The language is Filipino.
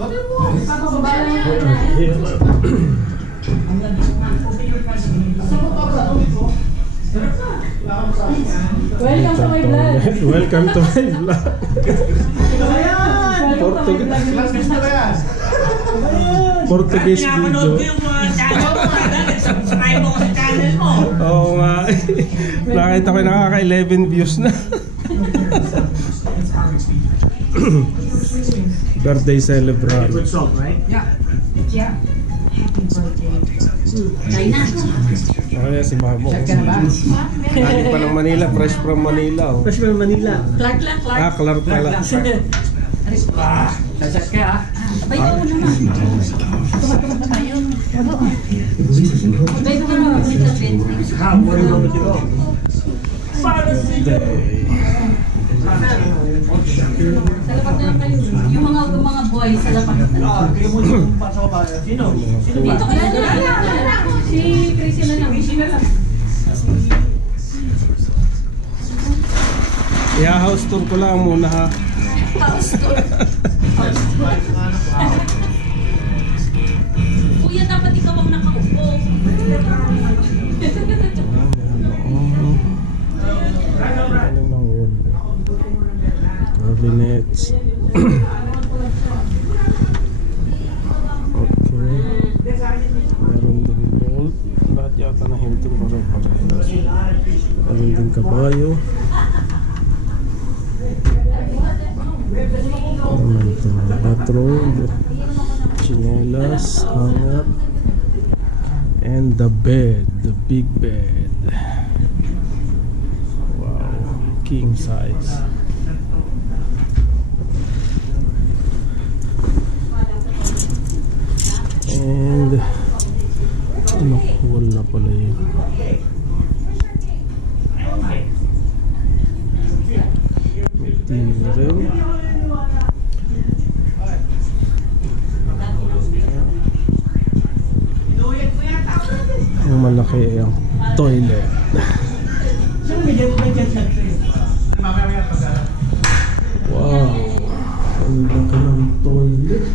Welcome to my vlog. Welcome to my vlog. Portuguese video. Subscribe mo sa channel mo. Oo nga. Nakita ko nakaka-11 views na. Birthday celebration. Good song, right? Yeah. Yeah. Happy birthday. China. Kaya si Mamo. Galing pa ng Manila, fresh from Manila. Oh. Fresh from Manila. Clark lang, Clark. Ah, Clark pala. Sasat ka ah. Bayo mo naman. Bayo. Bayo mo naman. Sa lapat na lang kayo. Yung mga boys sa lapat na lang. Sino? Dito ka na. Si Chrissy na lang. I-house tour ko lang muna ha. House tour. Kuya, dapat ikaw ang nakaupo. Cabinets. Okay. Meron din bolt. Lahat yata na hinting parehas. Meron din kabayo. Bathrobe, chinelas, hanger, and the bed, the big bed. Wow, king size. And wala pala yun. May TV rin. Yung malaki yung toilet. Wow, ang laki ng toilet.